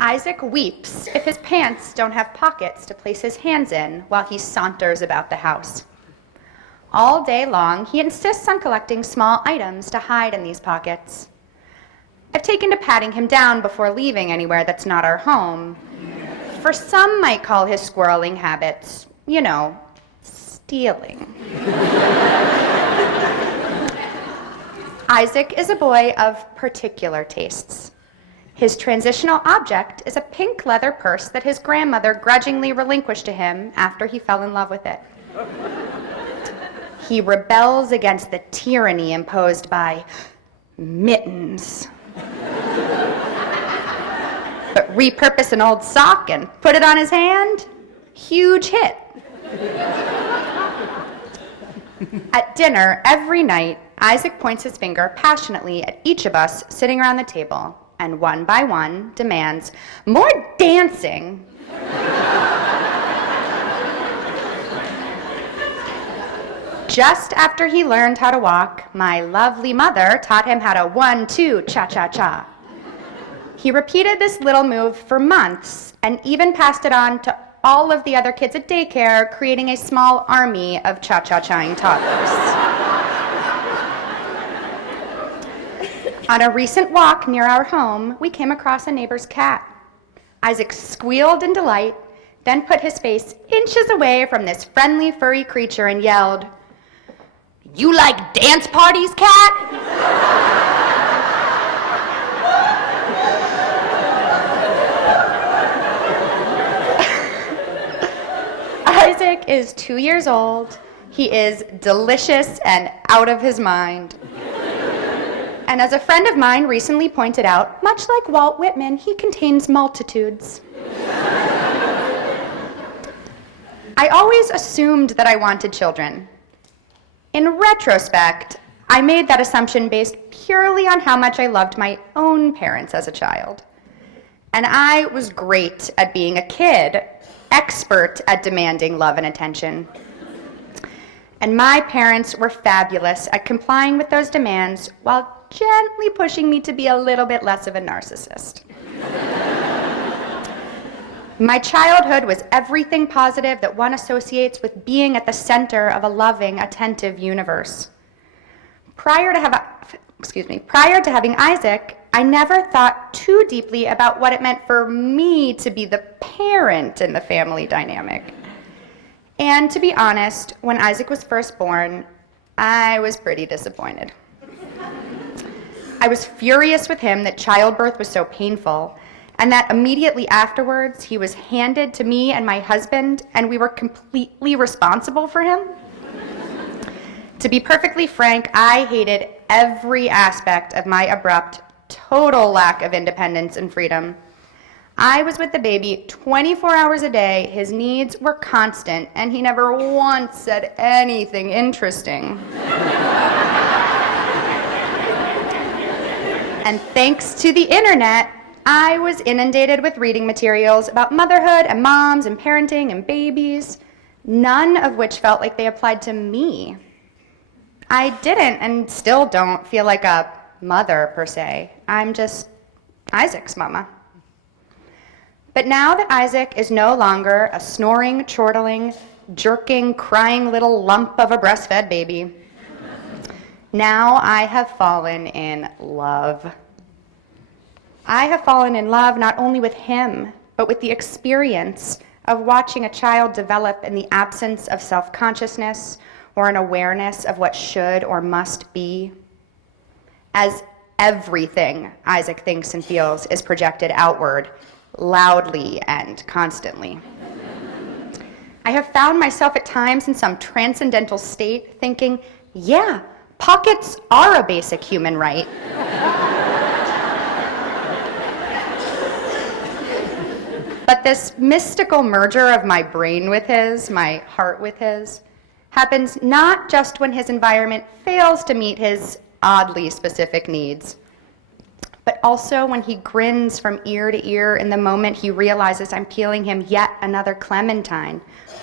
Isaac weeps if his pants don't have pockets to place his hands in while he saunters about the house. All day long, he insists on collecting small items to hide in these pockets. I've taken to patting him down before leaving anywhere that's not our home. For some might call his squirreling habits, stealing. Isaac is a boy of particular tastes. His transitional object is a pink leather purse that his grandmother grudgingly relinquished to him after he fell in love with it. He rebels against the tyranny imposed by mittens. But repurpose an old sock and put it on his hand? Huge hit. At dinner every night, Isaac points his finger passionately at each of us sitting around the table and one by one demands more dancing. Just after he learned how to walk, my lovely mother taught him how to 1-2 cha-cha-cha. He repeated this little move for months and even passed it on to all of the other kids at daycare, creating a small army of cha-cha-chaing toddlers. On a recent walk near our home, we came across a neighbor's cat. Isaac squealed in delight, then put his face inches away from this friendly, furry creature and yelled, "You like dance parties, cat?" Isaac is 2 years old. He is delicious and out of his mind. And as a friend of mine recently pointed out, much like Walt Whitman, he contains multitudes. I always assumed that I wanted children. In retrospect, I made that assumption based purely on how much I loved my own parents as a child. And I was great at being a kid, expert at demanding love and attention. And my parents were fabulous at complying with those demands while gently pushing me to be a little bit less of a narcissist. My childhood was everything positive that one associates with being at the center of a loving, attentive universe. Prior to having Isaac, I never thought too deeply about what it meant for me to be the parent in the family dynamic. And to be honest, when Isaac was first born, I was pretty disappointed. I was furious with him that childbirth was so painful, and that immediately afterwards he was handed to me and my husband, and we were completely responsible for him. To be perfectly frank, I hated every aspect of my abrupt, total lack of independence and freedom. I was with the baby 24 hours a day, his needs were constant, and he never once said anything interesting. And thanks to the internet, I was inundated with reading materials about motherhood and moms and parenting and babies, none of which felt like they applied to me. I didn't and still don't feel like a mother per se. I'm just Isaac's mama. But now that Isaac is no longer a snoring, chortling, jerking, crying little lump of a breastfed baby, now I have fallen in love. I have fallen in love not only with him, but with the experience of watching a child develop in the absence of self-consciousness or an awareness of what should or must be. As everything Isaac thinks and feels is projected outward, loudly and constantly. I have found myself at times in some transcendental state thinking, yeah, pockets are a basic human right. But this mystical merger of my brain with his, my heart with his, happens not just when his environment fails to meet his oddly specific needs, but also when he grins from ear to ear in the moment he realizes I'm peeling him yet another clementine,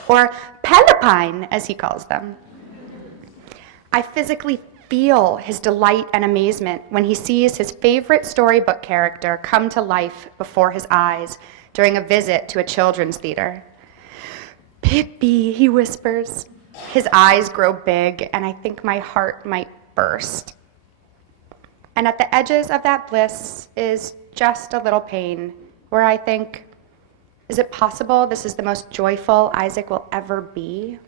or pelepine, as he calls them. I physically feel his delight and amazement when he sees his favorite storybook character come to life before his eyes during a visit to a children's theater. "Pippi," he whispers. His eyes grow big, and I think my heart might burst. And at the edges of that bliss is just a little pain, where I think, is it possible this is the most joyful Isaac will ever be?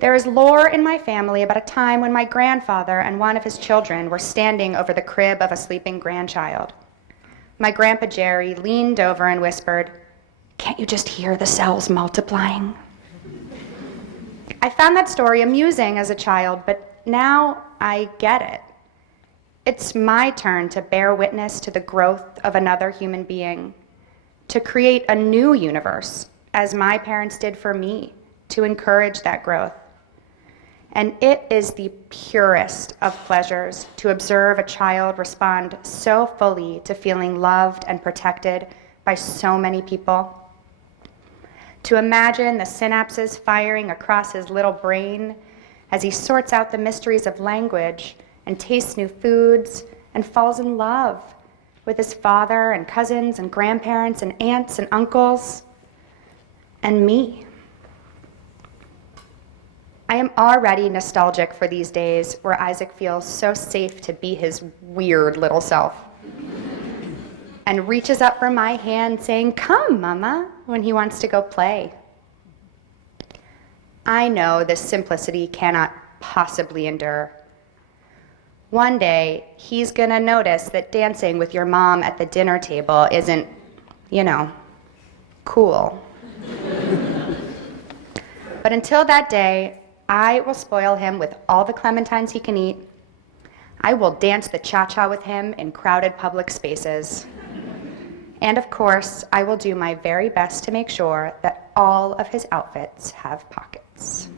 There is lore in my family about a time when my grandfather and one of his children were standing over the crib of a sleeping grandchild. My Grandpa Jerry leaned over and whispered, "Can't you just hear the cells multiplying?" I found that story amusing as a child, but now I get it. It's my turn to bear witness to the growth of another human being, to create a new universe, as my parents did for me, to encourage that growth. And it is the purest of pleasures to observe a child respond so fully to feeling loved and protected by so many people. To imagine the synapses firing across his little brain as he sorts out the mysteries of language and tastes new foods and falls in love with his father and cousins and grandparents and aunts and uncles and me. I am already nostalgic for these days where Isaac feels so safe to be his weird little self and reaches up for my hand saying, "Come, Mama," when he wants to go play. I know this simplicity cannot possibly endure. One day, he's gonna notice that dancing with your mom at the dinner table isn't, cool. But until that day, I will spoil him with all the clementines he can eat. I will dance the cha-cha with him in crowded public spaces. And of course, I will do my very best to make sure that all of his outfits have pockets.